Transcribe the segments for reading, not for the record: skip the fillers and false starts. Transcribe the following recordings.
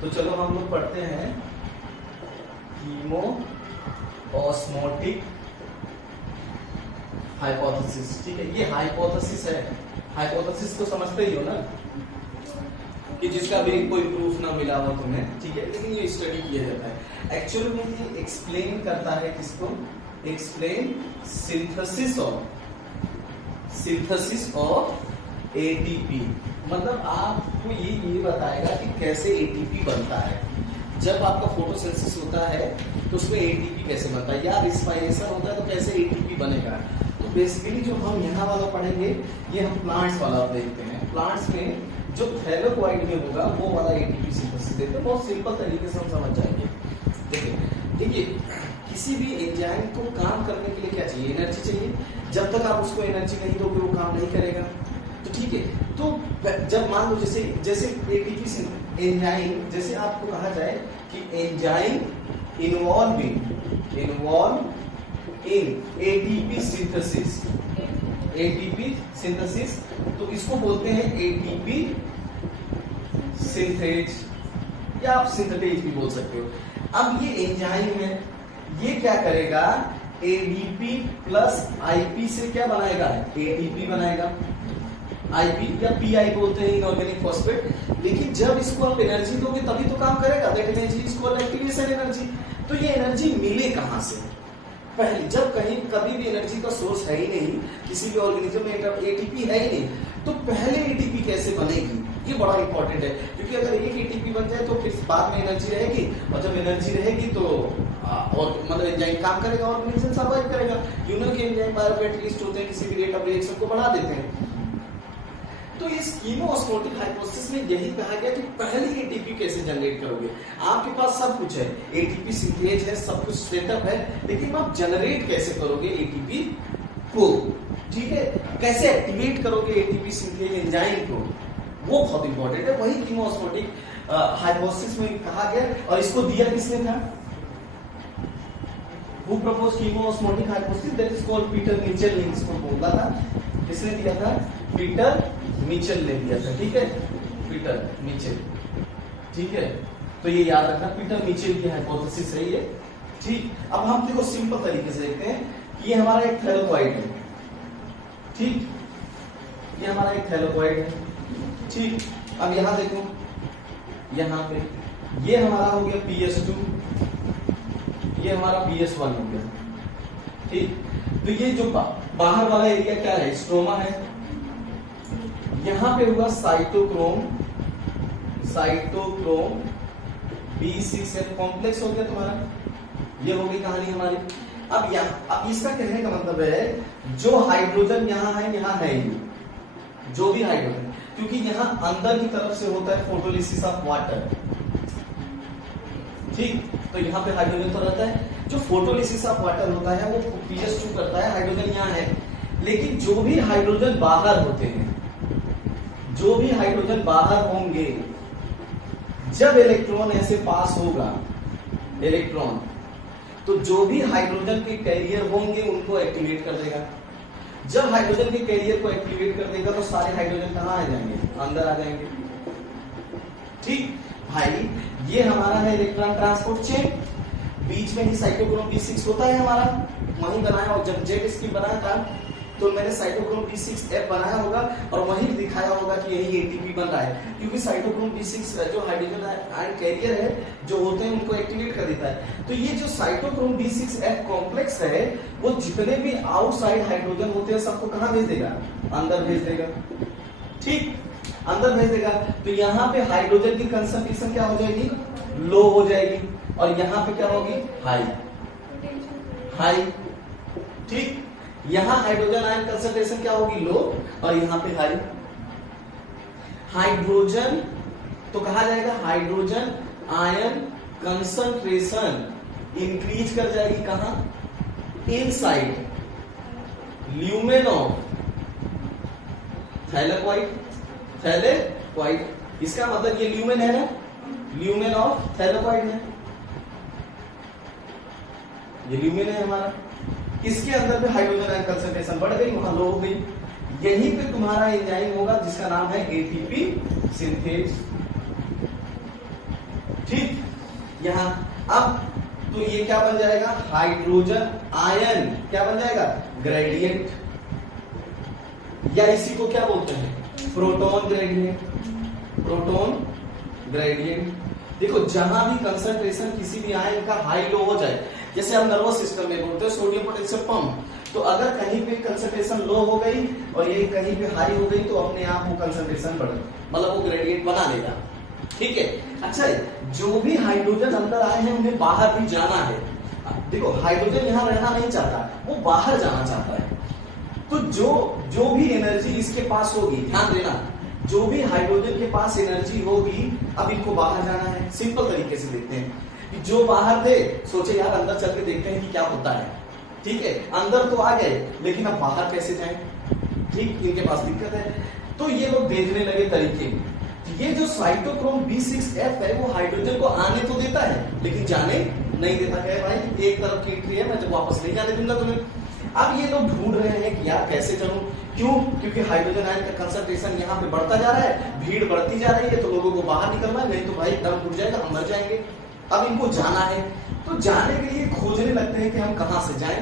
तो चलो हम लोग पढ़ते हैं कीमो ऑस्मोटिक हाइपोथेसिस। ठीक है, ये हाइपोथेसिस है। हाइपोथेसिस तो समझते ही हो ना, कि जिसका भी कोई प्रूफ ना मिला हो तुम्हें, ठीक है, लेकिन ये स्टडी किया जाता है। एक्चुअली में ये एक्सप्लेन करता है किसको? Explain synthesis of ATP. मतलब आपको ये बताएगा कि कैसे एटीपी बनता है। जब आपका फोटोसिंथेसिस होता है तो उसमें एटीपी कैसे बनता है, या रिस्पायरेशन होता है तो कैसे एटीपी बनेगा। तो बेसिकली जो हम यहाँ वाला पढ़ेंगे ये हम प्लांट्स वाला देखते हैं। प्लांट्स में जो थैलेकोइड में होगा वो वाला एटीपी सिंथेसिस देखते हैं। बहुत सिंपल तरीके से हम समझ जाएंगे। देखिए किसी भी एंजाइम को काम करने के लिए क्या चाहिए? एनर्जी चाहिए। जब तक आप उसको एनर्जी नहीं दोगे वो काम नहीं करेगा। तो ठीक है, तो जब मान लो जैसे एटीपी एंजाइम, जैसे आपको कहा जाए कि enzyme involve in ATP synthesis, तो इसको बोलते हैं एटीपी सिंथेज, या आप सिंथेटेज भी बोल सकते हो। अब ये एंजाइम है, ये क्या करेगा? एडीपी प्लस आईपी से क्या बनाएगा? एटीपी बनाएगा। आईपी या पीआई बोलते हैं, इनऑर्गेनिक फॉस्फेट। लेकिन जब इसको आप एनर्जी दोगे तभी तो काम करेगा। That energy is called activation energy. तो ये एनर्जी मिले कहां से? पहले जब कभी भी एनर्जी का सोर्स है ही नहीं, किसी भी ऑर्गेनिज्म में एटीपी है ही नहीं, तो पहले एटीपी कैसे बनेगी? ये बड़ा इंपॉर्टेंट है, क्योंकि अगर एक एटीपी बन जाए तो फिर बाद में एनर्जी रहेगी, और जब एनर्जी रहेगी तो और मतलब एंजाइम काम करेगा, ऑर्गेनिज्म सर्वाइव करेगा। यूनो के एंजाइम बायोकैटलिस्ट होते हैं, किसी भी रेट ऑफ रिएक्शन को बढ़ा देते हैं। तो इस कीमो ऑस्मोटिक हाइपोथेसिस में यही कहा गया कि पहले एटीपी कैसे जनरेट करोगे। आपके पास सब कुछ है, एटीपी सिंथेज है, सब कुछ सेटअप है, लेकिन आप जनरेट कैसे करोगे एटीपी को? ठीक है, कैसे एक्टिवेट करोगे एटीपी सिंथेज एंजाइम को, वो बहुत इंपॉर्टेंट है। वही कीमो ऑस्मोटिक हाइपोथेसिस में कहा गया। और इसको दिया किसने था? Who proposed chemo-osmotic hypothesis? That is called Peter Mitchell ने इसको बोला था। किसने दिया था? पीटर मिचेल ने दिया था। ठीक है, पीटर मिचेल। ठीक है, तो ये याद रखना, पीटर मिचेल की हाइपोथेसिस है ये। ठीक, अब हम देखो सिंपल तरीके से देखते हैं कि ये हमारा एक थैलेकोइड है। ठीक, ये हमारा एक थैलेकोइड है। ठीक, अब यहां देखो, यहां पे ये हमारा हो गया PS2, ये हमारा PS1 हो गया। ठीक, तो ये जो बाहर वाला एरिया क्या है? स्ट्रोमा है। यहां पे हुआ साइटोक्रोम B6F कॉम्प्लेक्स हो गया तुम्हारा। ये हो गई कहानी हमारी। अब इसका कहने का मतलब है जो हाइड्रोजन यहाँ है ये जो भी हाइड्रोजन, क्योंकि यहाँ अंदर की तरफ से होता है फोटोलिसिस ऑफ वाटर। ठीक, तो यहाँ पे हाइड्रोजन तो रहता है। जो फोटोलिसिस ऑफ वाटर होता है वो PS2 करता है, हाइड्रोजन यहाँ है। लेकिन जो भी हाइड्रोजन बाहर होते हैं, जो भी हाइड्रोजन बाहर होंगे, जब इलेक्ट्रॉन ऐसे पास होगा, इलेक्ट्रॉन, तो जो भी हाइड्रोजन के कैरियर होंगे उनको एक्टिवेट कर देगा। जब हाइड्रोजन के कैरियर को एक्टिवेट कर देगा तो सारे हाइड्रोजन कहाँ आ जाएंगे? अंदर आ जाएंगे। ठीक भाई, ये हमारा है इलेक्ट्रॉन ट्रांसपोर्ट चेन। बीच में ही साइटोक्रोम B6 होता है हमारा, वहीं बनाया। और जब जेट स्किप बनाया था तो मैंने साइटोक्रोम B6F बनाया होगा और वहीं दिखाया होगा कि यही एटीपी बन रहा है, क्योंकि साइटोक्रोम B6 जो हाइड्रोजन आयन कैरियर है जो होते हैं उनको एक्टिवेट कर देता है। तो ये जो साइटोक्रोम B6F कॉम्प्लेक्स है वो जितने भी आउटसाइड हाइड्रोजन होते हैं सबको कहाँ भेज देगा? अंदर भेज देगा। ठीक, अंदर भेज देगा। तो यहाँ पे हाइड्रोजन की कंसंट्रेशन क्या हो जाएगी? लो हो जाएगी। और यहाँ पे क्या होगी? हाई। ठीक, यहाँ हाइड्रोजन आयन कंसंट्रेशन क्या होगी? लो। और यहाँ पे हाई। हाइड्रोजन तो कहा जाएगा हाइड्रोजन आयन कंसंट्रेशन इंक्रीज कर जाएगी कहां? Inside lumen of thylakoid. इसका मतलब ये ल्यूमेन है ना, ल्यूमेन ऑफ थैलेकोइड है, ये ल्यूमेन है हमारा। इसके अंदर पे हाइड्रोजन आयन कंसंट्रेशन बढ़ गई, वहां लो हो गई। यहीं पे तुम्हारा एंजाइम होगा जिसका नाम है एटीपी सिंथेज। ठीक, यहां अब तो ये क्या बन जाएगा, हाइड्रोजन आयन क्या बन जाएगा, ग्रेडियंट, या इसी को क्या बोलते हैं, प्रोटॉन ग्रेडियंट, प्रोटॉन ग्रेडियंट। देखो जहां भी कंसंट्रेशन किसी भी आयन का हाई लो हो जाए, जैसे हम नर्वस सिस्टम में बोलते हैं सोडियम पोटेशियम पंप, तो अगर कहीं पे कंसंट्रेशन लो हो गई और ये कहीं पे हाई हो गई तो अपने आप वो कंसंट्रेशन बढ़, मतलब वो ग्रेडियंट बना लेगा। ठीक है, अच्छा जो भी हाइड्रोजन अंदर आए हैं उन्हें बाहर भी जाना है। देखो हाइड्रोजन यहाँ रहना नहीं चाहता, वो बाहर जाना चाहता है। तो जो भी एनर्जी इसके पास होगी, ध्यान देना, जो भी हाइड्रोजन के पास एनर्जी होगी, अब इनको बाहर जाना है। सिंपल तरीके से देखते हैं कि जो बाहर थे सोचे यार अंदर चल के देखते हैं कि क्या होता है। ठीक है, अंदर तो आ गए लेकिन अब बाहर कैसे जाएं, ठीक, इनके पास दिक्कत है। तो ये लोग देखने लगे तरीके, ये जो साइटोक्रोम B6F है वो हाइड्रोजन को आने तो देता है लेकिन जाने नहीं देता है। भाई एक तरफ की एंट्री है, मैं जब वापस नहीं जाने दूंगा तुम्हें। अब ये लोग ढूंढ रहे हैं कि यार कैसे चलूं, क्यों, क्योंकि हाइड्रोजन आयन का कंसंट्रेशन यहाँ पे बढ़ता जा रहा है, भीड़ बढ़ती जा रही है, तो लोगों को बाहर निकलना है, नहीं तो भाई दम टूट जाएगा, हम मर जाएंगे। अब इनको जाना है, तो जाने के लिए खोजने लगते हैं कि हम कहां से जाएं।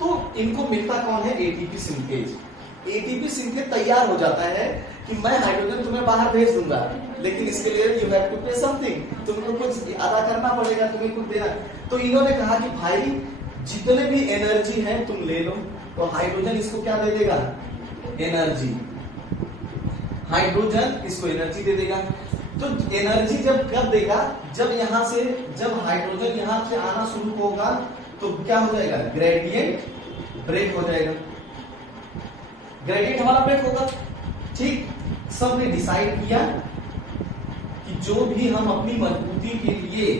तो इनको मिलता कौन है, एटीपी सिंथेज। एटीपी सिंथेज तैयार हो जाता है कि मैं हाइड्रोजन तुम्हें बाहर भेज दूंगा, लेकिन इसके लिए यू हैव टू पे समथिंग, तुमको कुछ अदा करना पड़ेगा, तुम्हें कुछ देना। तो इन्होंने कहा कि भाई जितने भी एनर्जी है तुम ले लो, तो हाइड्रोजन इसको क्या दे देगा, एनर्जी, हाइड्रोजन इसको एनर्जी दे देगा। तो एनर्जी जब कब देगा, जब यहां से, जब हाइड्रोजन यहां से आना शुरू होगा तो क्या हो जाएगा, ग्रेडियंट ब्रेक हो जाएगा, ग्रेडियंट हमारा ब्रेक होगा। ठीक, सबने डिसाइड किया कि जो भी हम अपनी मजबूती के लिए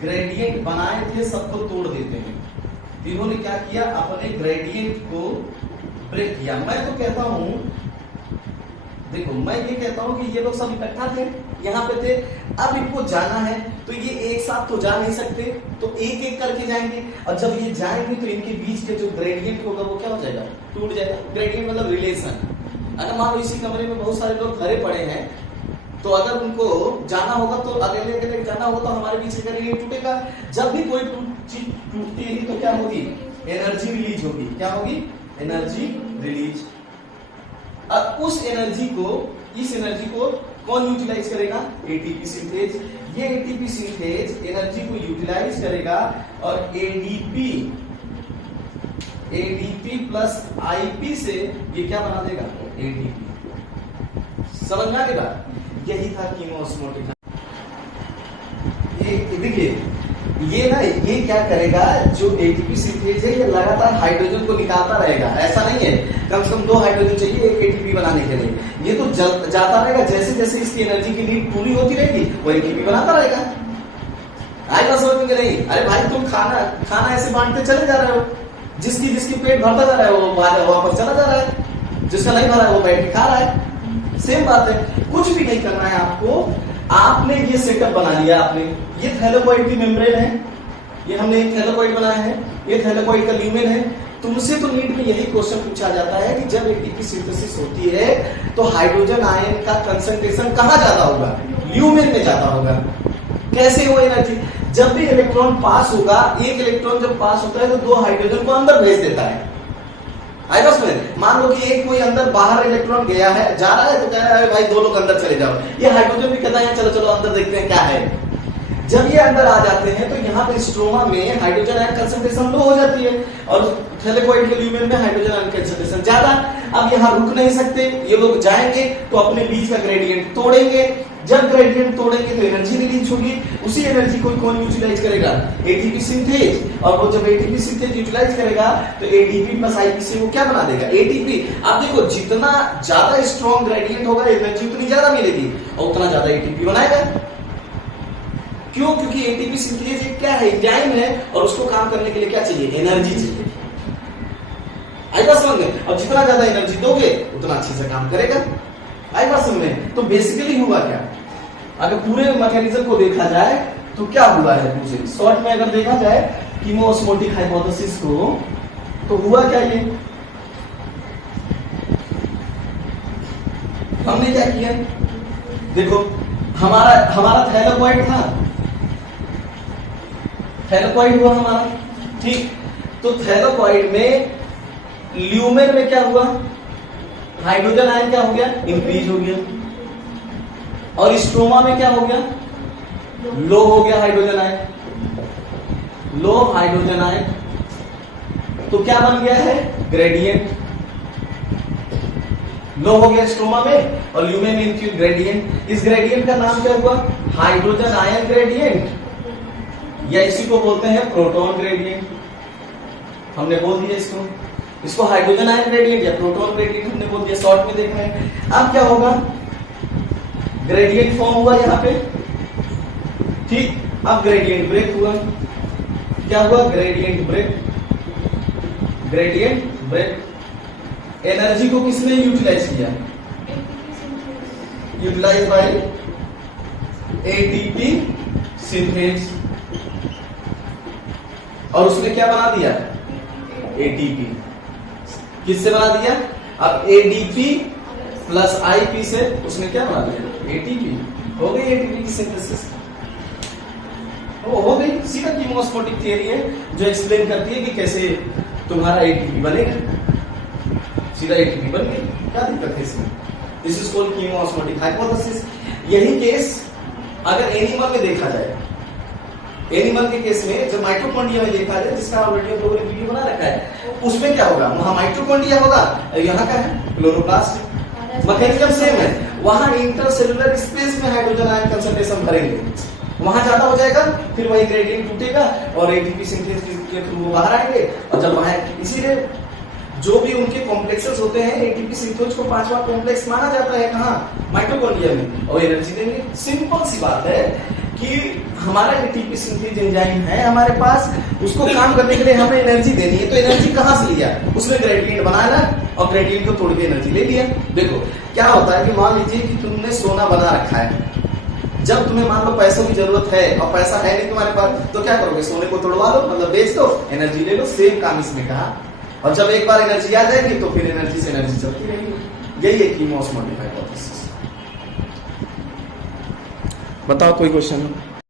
ग्रेडियंट बनाए थे सबको तोड़ देते हैं। इन्होंने क्या किया, अपने ग्रेडियंट को ब्रेक किया। मैं तो कहता हूं, देखो मैं ये कहता हूं कि ये लोग सब इकट्ठा थे, यहाँ पे थे, अब इनको जाना है तो ये एक साथ तो जा नहीं सकते, तो एक एक करके जाएंगे, और जब ये जाएंगे तो इनके बीच के जो ग्रेडियंट होगा वो क्या हो जाएगा, टूट जाएगा। ग्रेडियंट मतलब रिलेशन। अगर मान लो इसी कमरे में बहुत सारे लोग भरे पड़े हैं, तो अगर उनको जाना होगा तो अगले अगले जाना होगा तो हमारे बीच का ग्रेडियंट टूटेगा। जब भी कोई चीज टूटती है तो क्या होगी, एनर्जी रिलीज होगी। क्या होगी, एनर्जी रिलीज। अब उस एनर्जी को, इस एनर्जी को कौन यूटिलाइज करेगा, एटीपी सिंथेज। ये एटीपी सिंथेज एनर्जी को यूटिलाइज करेगा और एडीपी प्लस आईपी से ये क्या बना देगा, एटीपी। समझना के बाद यही था कीमोस्मोटिक। ये देखिए, ये ना, ये क्या करेगा, जो एटीपी सिंथेज है ये लगातार हाइड्रोजन को निकालता रहेगा। ऐसा नहीं है कम से कम 2 हाइड्रोजन चाहिए एक एटीपी बनाने के लिए, ये तो जाता रहेगा। जैसे जैसे इसकी एनर्जी की नीड पूरी होती रहेगी वो एटीपी बनाता रहेगा। आई बात समझ में नहीं? अरे भाई तुम खाना ऐसे बांटते चले जा रहे हो, जिसकी पेट भरता जा रहा है वो वापस चला जा रहा है, जिसका नहीं भरा है वो बैठ के खा रहा है। सेम बात है, कुछ भी नहीं करना है आपको। आपने ये सेटअप बना लिया, आपने ये थैलेकोइड की मेम्ब्रेन है, ये हमने एक थैलेकोइड बनाया है, ये थैलेकोइड का ल्यूमेन है। तुमसे तो नीट में यही क्वेश्चन पूछा जाता है कि जब एटीपी सिंथेसिस होती है तो हाइड्रोजन आयन का कंसंट्रेशन कहां ज्यादा होगा, ल्यूमेन में ज्यादा होगा। कैसे हो एनर्जी, जब भी इलेक्ट्रॉन पास होगा, एक इलेक्ट्रॉन जब पास होता है तो 2 हाइड्रोजन को अंदर भेज देता है। आई बस में मान लो कि एक कोई अंदर बाहर इलेक्ट्रॉन गया है, जा रहा है, तो कह रहा है भाई 2 लोग अंदर चले जाओ। ये हाइड्रोजन भी कहता है चलो चलो अंदर देखते हैं क्या है। जब ये अंदर आ जाते हैं तो यहाँ पे स्ट्रोमा में हाइड्रोजन आयन कंसंट्रेशन लो हो जाती है और थैलेकोइड के ल्यूमेन में हाइड्रोजन आयन कंसंट्रेशन ज्यादा। अब यहाँ रुक नहीं सकते, ये लोग जाएंगे तो अपने बीच का ग्रेडियंट तोड़ेंगे। जब ग्रेडियंट तोड़ेंगे तो एनर्जी रिलीज होगी, उसी एनर्जी को कौन यूटिलाइज करेगा, एटीपी सिंथेज। और वो जब एटीपी सिंथेज यूटिलाइज करेगा तो एडीपी प्लस आईपी से वो क्या बना देगा, एटीपी। अब देखो जितना ज्यादा स्ट्रॉन्ग ग्रेडियंट होगा एनर्जी उतनी ज्यादा मिलेगी और उतना ज्यादा एटीपी बनाएगा। क्यों, क्योंकि एटीपी सिंथेज एक क्या है, एंजाइम है, और उसको काम करने के लिए क्या चाहिए, एनर्जी चाहिए। आई बात समझ में? और जितना ज्यादा एनर्जी दोगे उतना अच्छे से काम करेगा। आई बात समझ में? तो बेसिकली हुआ क्या, अगर पूरे मैकेनिज्म को देखा जाए तो क्या हुआ है, पूछे शॉर्ट में अगर देखा जाए कीमोस्मोटिक हाइपोथेसिस को, तो हुआ क्या, ये हमने क्या किया, देखो हमारा थैलेकॉइड था, थैलेकॉइड हुआ हमारा, ठीक। तो थैलेकॉइड में ल्यूमेन में क्या हुआ, हाइड्रोजन आयन क्या हो गया, इंक्रीज हो गया, और स्ट्रोमा में क्या हो गया, लो हो गया हाइड्रोजन आयन, लो हाइड्रोजन आयन। तो क्या बन गया है, ग्रेडियंट, लो हो गया स्ट्रोमा में और ल्यूमेन में इंक्रीज, ग्रेडियंट। इस ग्रेडियंट का नाम क्या हुआ, हाइड्रोजन आयन ग्रेडियंट, या इसी को बोलते हैं प्रोटॉन ग्रेडियंट। हमने बोल दिया इसको हाइड्रोजन आयन ग्रेडियंट या प्रोटॉन ग्रेडियंट हमने बोल दिया, शॉर्ट में देखना है। अब क्या होगा, ग्रेडियंट फॉर्म हुआ यहां पे, ठीक। अब ग्रेडियंट ब्रेक हुआ, क्या हुआ, gradient break, gradient break. Energy को किसने यूटिलाइज किया, यूटिलाइज बाय एटीपी सिंथेज, और उसने क्या बना दिया, एटीपी। किससे बना दिया, अब एडीपी प्लस आईपी से उसने क्या बना दिया, एटीपी। हो गई एटीपी की सिंथेसिस, हो गई। सीधा कीमोस्मोटिक थियरी है जो एक्सप्लेन करती है कि कैसे तुम्हारा एटीपी बनेगा, सीधा एटीपी बन गई, क्या दिक्कत है इसमें। This is called chemiosmotic hypothesis. यही केस अगर एनिमल में देखा जाए, एनिमल के केस में जो माइटोकॉन्ड्रिया में देखा जाए, जिसका ऑलरेडी हम लोगों ने वीडियो बना रखा है, उसमें क्या होगा, वहां माइटोकॉन्ड्रिया होगा, यहाँ का है क्लोरोप्लास्ट, मैकेनिज्म सेम है। वहां इंटरसेलुलर स्पेस में हाइड्रोजन आयन कंसंट्रेशन भरेंगे, वहां ज्यादा हो जाएगा, फिर वही ग्रेडियंट टूटेगा और एटीपी सिंथेसिस के थ्रू वो बाहर आएंगे। और जब वहां, इसीलिए जो भी उनके कॉम्प्लेक्सेस होते हैं, एटीपी सिंथेज को 5वां कॉम्प्लेक्स माना जाता है, कहां, माइटोकॉन्ड्रिया में, और एनर्जी देंगे। सिंपल सी बात है कि हमारा एटीपी सिंथेज एंजाइम है हमारे पास, उसको काम करने के लिए हमें एनर्जी देनी है, तो एनर्जी कहां से लिया, उसने ग्रेडियंट बनाया और ग्रेडियंट को तोड़ के एनर्जी ले लिया। देखो क्या होता है कि मान लीजिए कि तुमने सोना बना रखा है, जब तुम्हें मान लो पैसों की जरूरत है और पैसा है नहीं तुम्हारे पास, तो क्या करोगे, सोने को तोड़वा लो, मतलब बेच दो, एनर्जी ले लो। सेम काम इसमें कहा, और जब एक बार एनर्जी आ जाएगी तो फिर एनर्जी से एनर्जी चलती रहेगी। यही है कीमोस्मोटिक हाइपोथेसिस। बताओ कोई क्वेश्चन।